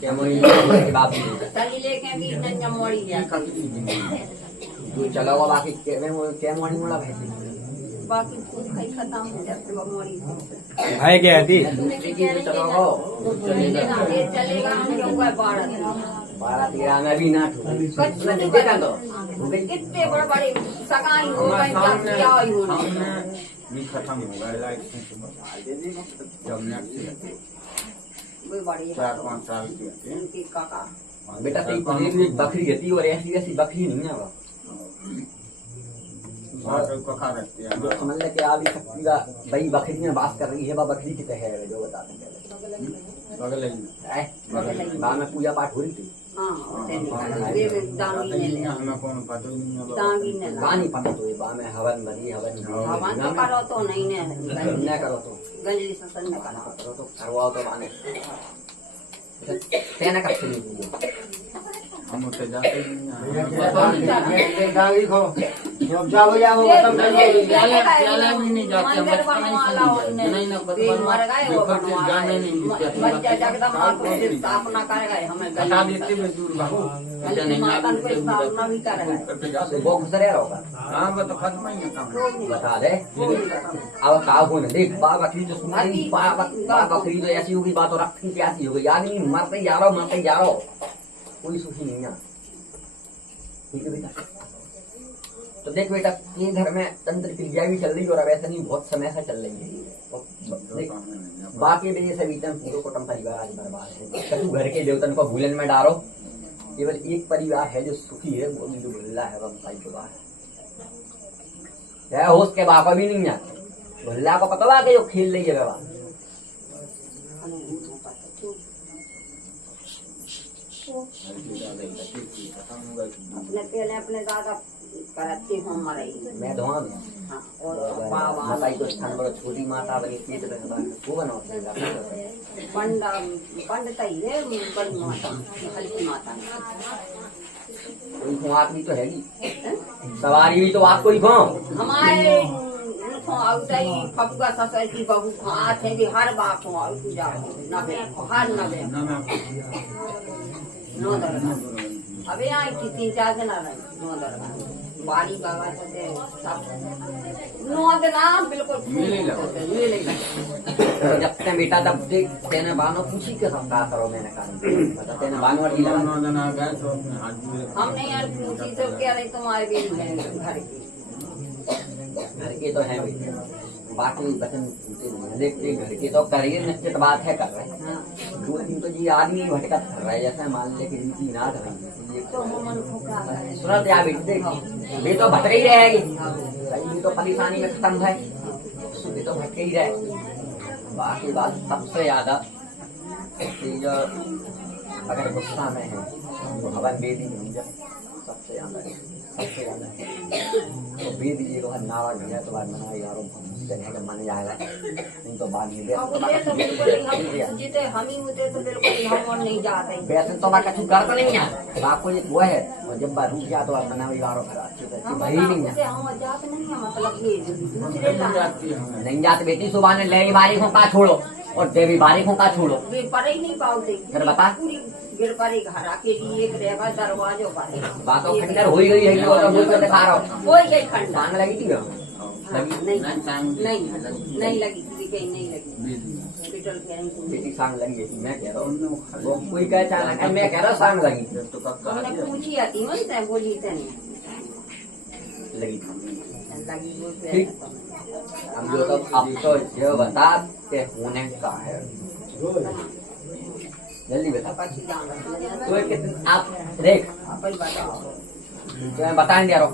क्या मोड़ी बाप चली लेके भी नन्या मोड़ी या तू चलो बाकी क्या मोड़ी मोड़ा भाई बाकी कुछ खाई खत्म हो जाते वो मोड़ी है क्या थी दूसरी की चलो चलेगा हम क्यों हुआ 12-13 में भी ना कितने बड़े बड़े सगाई हो गए क्या हो भी खत्म हो गया लाइट जब नेक्स्ट वो बड़ी 4-5 साल की उनकी काका बेटा तेरी बकरी रहती और ऐसी ऐसी बकरी नहीं है वो कखा रहती है जो समझ ले कि आप ही पूरा भाई बकरी में बात कर रही है बकरी की तरह है जो बता दें बगल में बाद में पूजा पाठ हो रही थी हमें कौन पता नहीं कहानी पता तो बाद में हवन बनी हवन तो करो तो नहीं न करो तो गंजली सत्संग में करो तो करवाओ तो बाने तेना कब से नहीं हम उसे जाते गाड़ी को जब जाओ जाओ तब प्याला भी नहीं जाते नहीं ना गाने नहीं बच्चा जगदम्बा को स्थापना कर गए हमें बता देते में दूर भागो माता को स्थापना भी कर गए वो खुश रह होगा हाँ वो तो खत्म ही नहीं काम बता दे अब का हो न देख बा बकरी जो सुनाई बा बकरी जो ऐसी होगी बात और रखती कैसी होगी यानी मरते जा रहो कोई सुखी नहीं है ठीक है बेटा तो देख बेटा ये घर में तंत्र क्रिया भी चल रही है और अब ऐसा नहीं बहुत समय से चल रही है बाकी भी ये सभी पूरे कुटुंब परिवार आज बर्बाद है तू घर के देवतन को भूलन में डालो केवल एक परिवार है जो सुखी है वो भी जो भुल्ला है वह भाई के बाहर है होश के बापा भी नहीं है भुल्ला को पता है कि जो खेल रही है व्यवहार अपने पहले अपने दादा करती हूँ मरे मैं धोआ दूँ हाँ और माता को स्थान पर छोटी माता बनी पेट में वो बनाओ पंडित ही है बड़ी माता हल्की माता कोई आदमी तो है सवारी भी तो आपको ही हमारे फगुआ ससुर की बहू हाथ है हर बात हो हर नबे अबे यहाँ की 3-4 दिन आ रहे बारी बाबा सब बिल्कुल जब तक बेटा तब तेने बानो पूछी के सब कहा करो मैंने कहा तेने बानो हम नहीं यार पूछी तो क्या रही तुम्हारे भी घर के तो है बाकी वचन देखते घर के तो करिए निश्चित बात है कर रहे हैं 2 दिन तो जी आदमी भटकत कर रहा है जैसे मान ले कि इनकी ना रही सुनत या बेटे ये तो भटक ही रहेगी ये तो परेशानी में खत्म है ये तो भटके ही रहे बाकी बात सबसे ज्यादा अगर गुस्सा में है तो हवन बेदी सबसे ज्यादा तो बेदी ये तो नारा गया तो बाद मना यारों का मन जाएगा नहीं तो बाद में जीते हम ही होते तो बिल्कुल हम नहीं जाते वैसे तो बात कुछ करता नहीं है आपको ये वो है और जब बात रुक गया तो आप मना भी यारों भाई नहीं है मतलब नहीं जाते बेटी सुबह ने ले बारिशों का छोड़ो और देवी बारिशों का छोड़ो पर ही नहीं पाओगे फिर बता गिर पड़ी घर के लिए एक रहेगा दरवाजों पर बातों खंडर हो ही गई है बोल दिखा रहा हूँ हो गई खंडर मांग लगी थी नहीं लगी नहीं लगी बेटी सांग लगी है मैं कह रहा हूँ वो कोई कह चाह मैं कह रहा हूँ सांग लगी हमने पूछी आती हूँ बोली लगी लगी हम जो तो जो बता के होने का है जल्दी बता तो कितने आप देख तो मैं बताएंगे यारो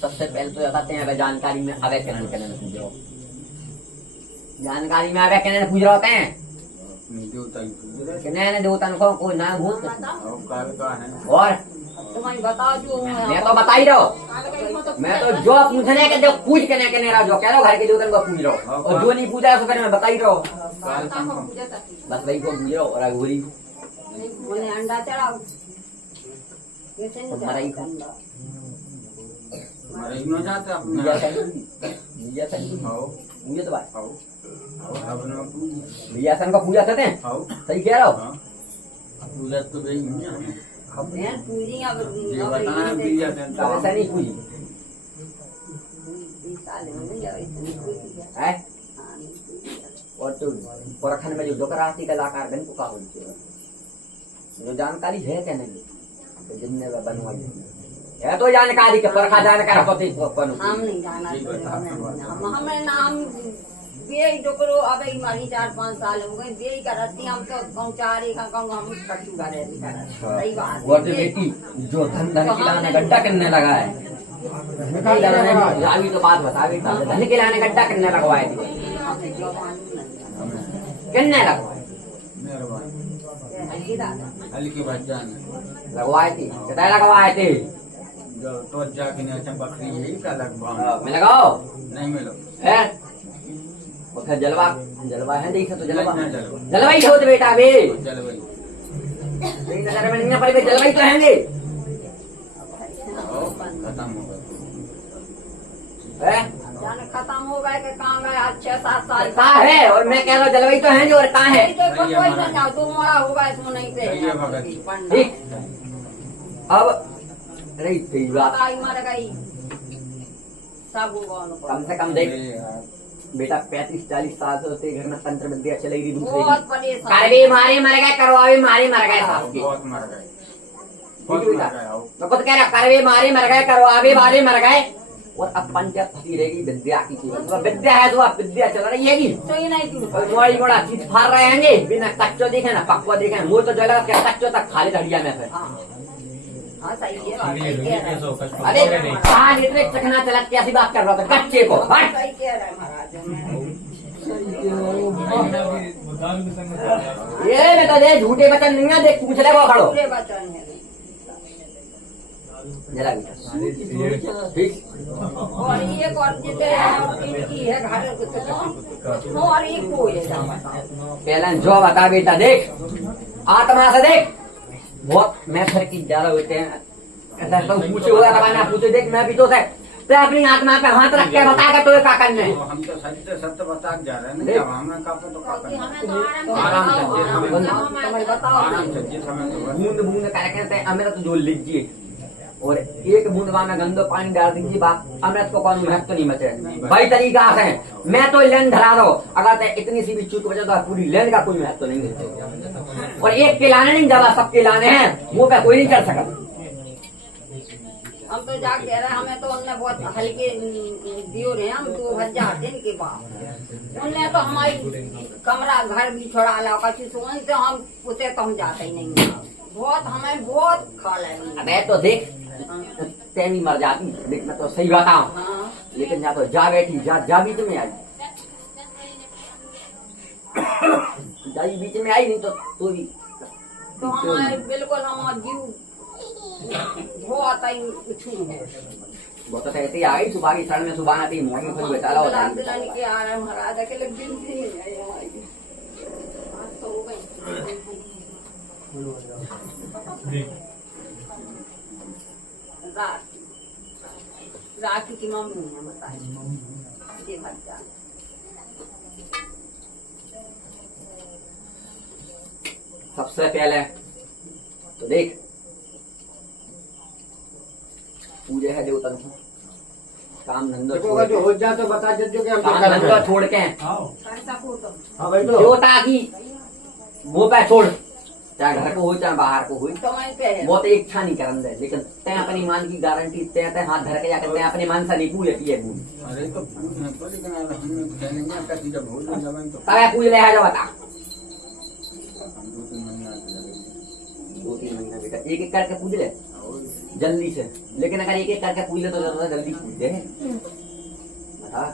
सबसे पहले तो बताते हैं अगर जानकारी में अगर कहने पूछ रहे हो जानकारी में अगर कहने पूछ रहे होते हैं नए देवता को कोई नया भूत और तुम्हारी बताओ जो मैं तो बता ही रहा मैं तो जो पूछने के पूछ के नहीं रहा जो कह रहा घर के देवता को पूछ रहा हूँ और जो नहीं पूछा है उसको मैं बता ही रहा हूँ बस वही को पूछ रहा हूँ और अघोरी अंडा चढ़ाओ हमारे ही में जाते अपने भैया सन आओ पूजा तो भाई आओ आओ अब ना भैया सन का पूजा करते हैं आओ सही कह रहा हो हाँ पूजा तो गई नहीं है बहन पूजी अब ये बताना पूजा तब ऐसा नहीं पूजी 20 साल हो गए अब इतनी पूजी है। है हाँ, नहीं पूजी है। और तो परखन में जो डोकराती कलाकार बन को का बोलते हो जो जानकारी है क्या नहीं तो जिनने वह बनवाई है तो जानकारी के परखा जानकार पति अपन हम नहीं जाना हमें नाम बे डोकरो अब हमारी 4-5 साल हो गए बे करती हम तो पहुंचारे का कहूँ हम कटू का रह सही बात वो तो बेटी जो धन धन खिलाने गड्ढा करने लगा है अभी तो बात बता बेटा धन खिलाने गड्ढा करने लगवाए थे किन्ने लगवाए हल्की बच्चा लगवाए थे कितने लगवाए थे जो तो जाके ने अच्छा बकरी यही का लगवा मैं लगाओ नहीं मिलो है उधर जलवा जलवा है देखा तो जलवा नहीं जलवा। जलवा ही हो तो बेटा अभी चल भाई तेरी नजर में नहीं पड़े जलवा ही तो हैंगे आओ खत्म हो गया है जाने खत्म हो गए के काम है आज 6-7 साल कहाँ है और मैं कह रहा हूँ जलवाई तो है जो और कहाँ है तो कोई नहीं जाओ दो मोड़ा होगा इसमें नहीं सही है भगत। से ठीक अब रही तेरी बात आई मर गई सब होगा कम से कम देख बेटा 35-40 साल से उसके घर में तंत्र विद्या चलेगी दूसरे बहुत की परेशान करवे मारे मर गए करवावे मारे मर गए साहब की बहुत मर गए बहुत ठीक है मर बेटा? गए आओ मैं खुद कह रहा करवे मारे मर गए करवावे मारे मर गए और अब पंचायत फंसी रहेगी विद्या की कीमत तो विद्या है तो अब विद्या चल रही है तो ये नहीं क्यों और मोड़ी मोड़ा चीज फाड़ रहे हैं बिना कच्चो देखे ना पक्वा देखे मुंह तो जो लगा क्या कच्चो तक खाली धड़िया में फिर हाँ सही है बात सही कह रहे हैं अरे कहा इतने चखना चला कैसी बात कर रहा था कच्चे को हट सही कह रहे हैं महाराज ये बेटा दे झूठे बचन नहीं है देख पूछ ले वो खड़ो पूरे वचन है जरा बेटा ठीक और एक और जिते इनकी है घर और एक को है पहला जो बता बेटा देख आत्मा से देख बहुत मैं फिर की ज्यादा होते हैं ऐसा तो पूछे हुआ रवाना पूछे देख मैं भी तो से तो अपनी आत्मा पे हाथ रख के बताएगा तो क्या करने तो हम तो सत्य सत्य बता के जा रहे हैं देख। ना जब हमें का तो का करना हमें तो आराम से बताओ आराम से जिस हमें तो बूंद बूंद क्या कहते हैं अमृत जो लीजिए और एक बूंद में गंदो पानी डाल दीजिए बाप अमृत को कौन महत्व नहीं बचे भाई तरीका है मैं तो लेन धरा दो अगर ते इतनी सी भी चूक बचे तो पूरी लेन का कोई महत्व नहीं है और एक के लाने नहीं दवा सबके लाने हैं मुंह पे कोई नहीं चढ़ सकता हम तो जा कह रहे हैं हमें तो उनने बहुत हल्के दियो रहे हम 2000 दिन के बाद उनने तो हमारी कमरा घर भी छोड़ा ला कछु सोन से हम उसे तो हम जाते ही नहीं बहुत हमें बहुत खा लगी अबे तो देख तेरी मर जाती देख मैं तो सही बताऊं हाँ लेकिन या तो जा बैठी जा बीच में आई जाई बीच में आई नहीं तो तू भी तो हमारे बिल्कुल हमारा जीव बहुत ही कुछ है वो तो कहती आ गई सुबह की क्षण में सुबह आती मोड़ में कुछ बेचारा हो जाएगी दिलाने के आ रहे हैं महाराजा के लिए गिनती नहीं है हमारी आज तो हो गई राखी की मम्मी है बताइए ये मत जान सबसे पहले तो देख पूजा है देवतन की काम धंधो देखो छोड़ अगर जो के हो जाए तो बता देते हो कि हम काम क्या धंधो करें। छोड़ के कर सको तो हाँ भाई तो देवता की वो पे छोड़ चाहे घर को हो चाहे बाहर को हो तो मैं पे है वो तो इच्छा नहीं करन दे लेकिन तय अपनी मान की गारंटी तय हाथ धर के जाकर तय अपने मान से नहीं पूछ पिए पूछ अरे तो पूछना तो लेकिन हमने कहने नहीं आता कि जब हो जाए जब तो तब पूछ ले जो बता हम 2-3 महीना आते लगे 2-3 महीना बेटा एक एक करके पूछ ले और जल्दी से लेकिन अगर एक एक करके पूछ ले तो ज्यादा जल्दी पूछ दे बता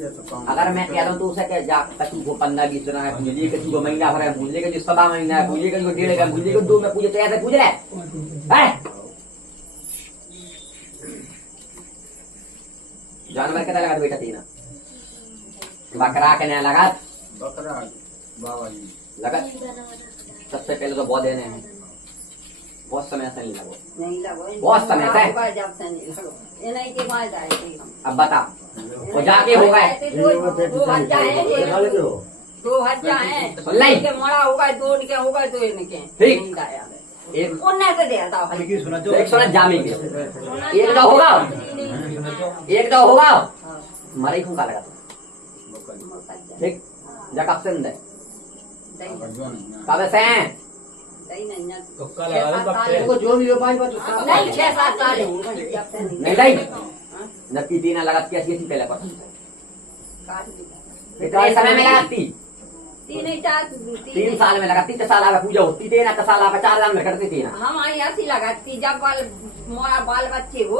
ये तो काम अगर मैं कह रहा हूँ तो उसे क्या जा कछु को 15-20 दिन है पूछ लिए कछु को महीना भर है पूछ लिए कछु 7 महीना है पूछ लिए कछु 1.5 का पूछ लिए 2 में पूछे तो ऐसे पूछ ले हैं? जानवर कितना लगा बेटा तीन बकरा के नहीं लगा बकरा बाबा जी लगा सबसे पहले तो बहुत देने हैं बहुत समय से नहीं लगो। नहीं लगो बहुत समय से। होगा जब से नहीं लगो ये नहीं के बाद आएगी अब बता वो जाके हो गए दो बच्चा है दो बच्चा है सुन लाई। इनके मोड़ा होगा दो इनके होगा दो इनके ठीक। नहीं लाया एक उन्हें से देता हूँ एक सुना जामी के एक जो होगा एक जो होगा मरे ही का लगा ठीक जा कब से अंदर कब से तुक्का लगा लो कब से नहीं जो भी हो पाई बात उसका 6-7 साल होंगे जब से नहीं नहीं नक्की दीना लगाती ऐसी ऐसी पहले पर कितने समय में लगाती 3 साल में लगाती 3 साल आगे पूजा होती थी ना 3 साल आगे 4 साल में करती थी ना हम आई ऐसी लगाती जब मोरा बाल बच्चे हो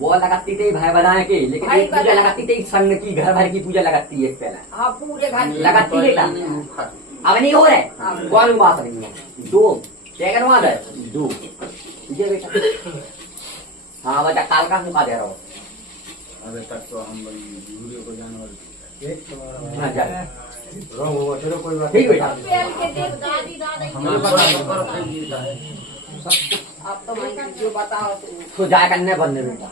वो लगाती थी भाई बनाए के लेकिन भाई एक पूजा बना- लगाती थी संघ की घर भर की पूजा लगाती है एक पहले हाँ पूरे घर लगाती बेटा अब नहीं हो रहे कौन बात नहीं है 2 क्या करवा दे 2 ये बेटा हाँ बच्चा काल का मुका दे रहा हो अभी तक तो हम वीडियो को जानवर ना जाए रंग हुआ चलो कोई बात ठीक बेटा पेड़ के देख दादी हमारे पास आप तो मैं जो बताओ तो जाए करने बनने बेटा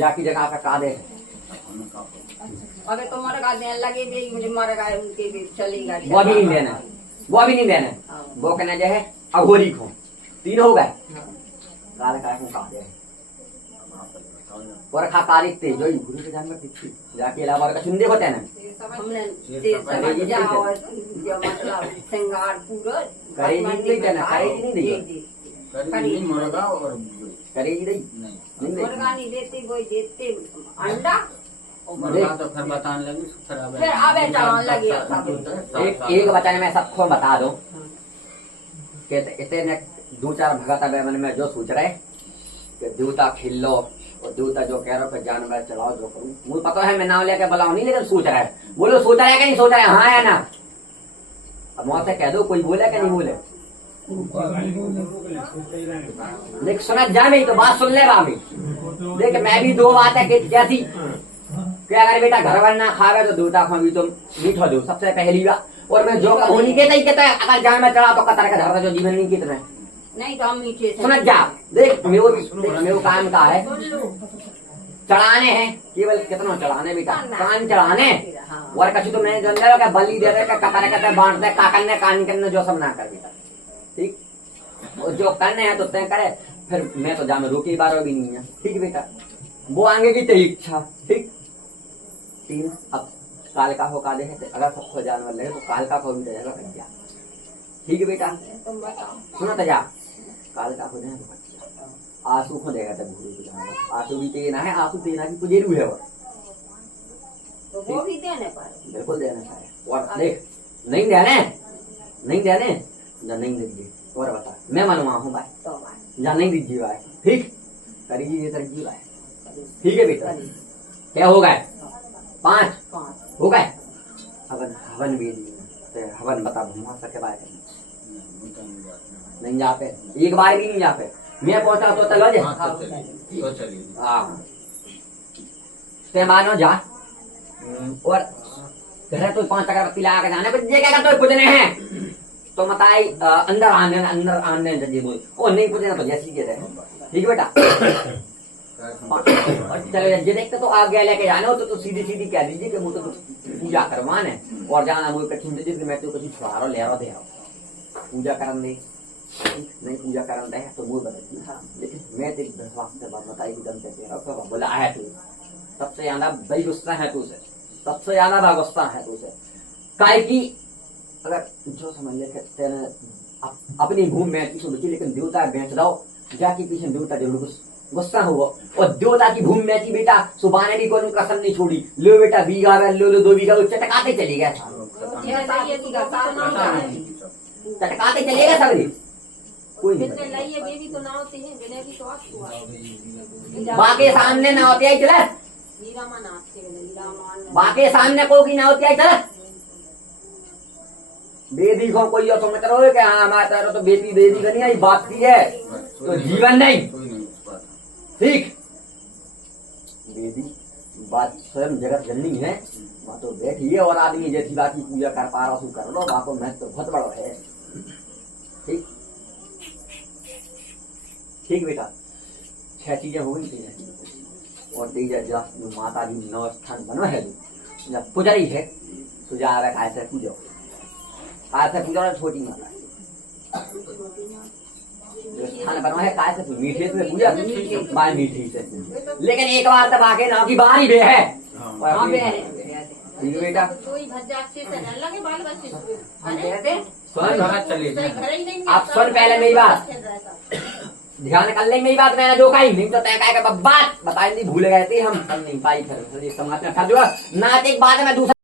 जाकी जगह पे का दे अबे तो मरेगा देने लगे दे मुझे मरेगा उनके भी चलेगा वो भी नहीं देना वो भी नहीं देना वो कहना जो है अघोरी को 3 हो गए काले का का दे और खा तारीख थे जो गुरु के जानवर थी जाके इलाहाबाद का चुंदे होते हैं ना हमने ते समझ जाओ जो मतलब श्रृंगार पूरा करेगी नहीं देना करेगी नहीं देगी नहीं मरेगा और करेगी नहीं नहीं नहीं देगी मुर्गा नहीं देते कोई देते अंडा मरेगा तो फिर बताने लगी फिर आवे चलाने लगे सब एक बच्चा मैं सबको बता दूं कि इतने 2-4 भगत अब मन में जो सोच रहे कि देवता खेल लो और देवता जो कह रहे हो कि जानवर चलाओ जो करूँ मुझे पता है मैं नाम लेके बुलाऊ नहीं लेकिन सोच रहा है बोलो सोच रहा है कि नहीं सोच रहा है हाँ या ना अब वहां से कह दो कोई बोले कि नहीं बोले देख सुना जा मेरी तो बात सुन ले बाबी देख मैं भी 2 बात है कि कैसी कि अगर बेटा घर वर ना खावे तो देवता को भी तो मीठा दो सबसे पहली बात और मैं जो होनी के तई कहता है अगर जान में चढ़ा तो कतर का धरता जो जीवन नहीं कितना नहीं तो हम मीठे से समझ जा देख मेरे काम का है चढ़ाने हैं केवल कितना चढ़ाने बेटा कान चढ़ाने और कछु तो मैंने जन का बलि दे रहे कतर कहते बांट दे का करने कान करने जो सब ना कर बेटा ठीक और जो करने हैं तो तय करे फिर मैं तो जामे रोकी बार भी नहीं है ठीक बेटा वो आगे की तेरी इच्छा ठीक 3 अब काल का हो काले है अगर सबको जानवर लगे तो काल का को भी रहेगा कन्या ठीक है बेटा तुम बताओ सुना तो जा काल का हो जाएगा बच्चा आंसू को देगा तब गुरु को जानवर आंसू भी देना है आंसू देना की पुजेरू है वो तो वो भी देने पर बिल्कुल देना चाहिए और देख नहीं देने या नहीं दीजिए और बता मैं मनवा हूँ भाई तो बात या नहीं दीजिए भाई ठीक करिए ये तरक्की भाई ठीक है बेटा क्या हो गए 5 हो गए हवन हवन भी दिए हवन बता घुमा सके बात नहीं जा पे एक बार भी नहीं जा पे मैं पहुंचा तो चलो जे तो चलिए हाँ ते मानो जा और घर तो 5 अगरबत्ती लगा के जाने पर ये क्या करते पूजने हैं तो मताई अंदर आने जल्दी बोल ओ नहीं पूजना तो जैसी के रहे ठीक है बेटा और चलो ये देखते तो आ गया लेके जाना हो तो सीधी सीधी कह दीजिए कि मुझे तो पूजा करवाने और जाना मुझे कठिन दीजिए कि मैं तो कुछ छुड़ा रहा ले रहा दे रहा पूजा करन दे नहीं पूजा करन दे तो मुझे बता लेकिन मैं तेरी विश्वास से बात बताई कि दम से तेरा तो बोला है तू सबसे ज्यादा भाई गुस्सा है तू से सबसे ज्यादा गुस्सा है तू से काय की अगर जो समझ ले तेने अपनी भूमि में किसी बची लेकिन देवता बेच दो जाके पीछे देवता जरूर गुस्सा हुआ और देवता की भूमि में थी बेटा सुबह भी कोई कसम नहीं छोड़ी लो बेटा बीघा लो 2 बीघा चटकाते चले गए चटकाते चले गए सब कोई बाकी सामने ना होते आई चला बाकी सामने को की ना होती आई चला बेदी को कोई और समझ रहे हो कि हाँ हमारा तो बेटी बेदी का नहीं आई बात की है तो जीवन नहीं ठीक बेदी बात स्वयं जगत जननी है वहाँ तो बैठी है और आदमी जैसी बात की पूजा कर पा रहा कर लो वहाँ को महत्व बहुत बड़ा है ठीक ठीक बेटा, 6 चीजें हो गई थी और तेजा जब माता जी 9 स्थान बनो है जब पुजारी है तो जा रहा है कैसे पूजो, कैसे पूजो ना छोटी माता जो स्थान बनो है कैसे पूजो, मीठे से पूजा बाय मीठी से, लेकिन एक बार तब आके ना की बारी बे है हाँ बेटा कोई भज्जाक्षी से न लगे बाल बच्चे सुन चलिए घर ही नहीं आप सुन पहले मेरी बात, ध्यान कर लेंगे मेरी बात, मैंने जो कही नहीं तो तय कह बात बताई नहीं, भूल गए थे हम नहीं पाई फिर समाज में ना एक बात है मैं दूसरा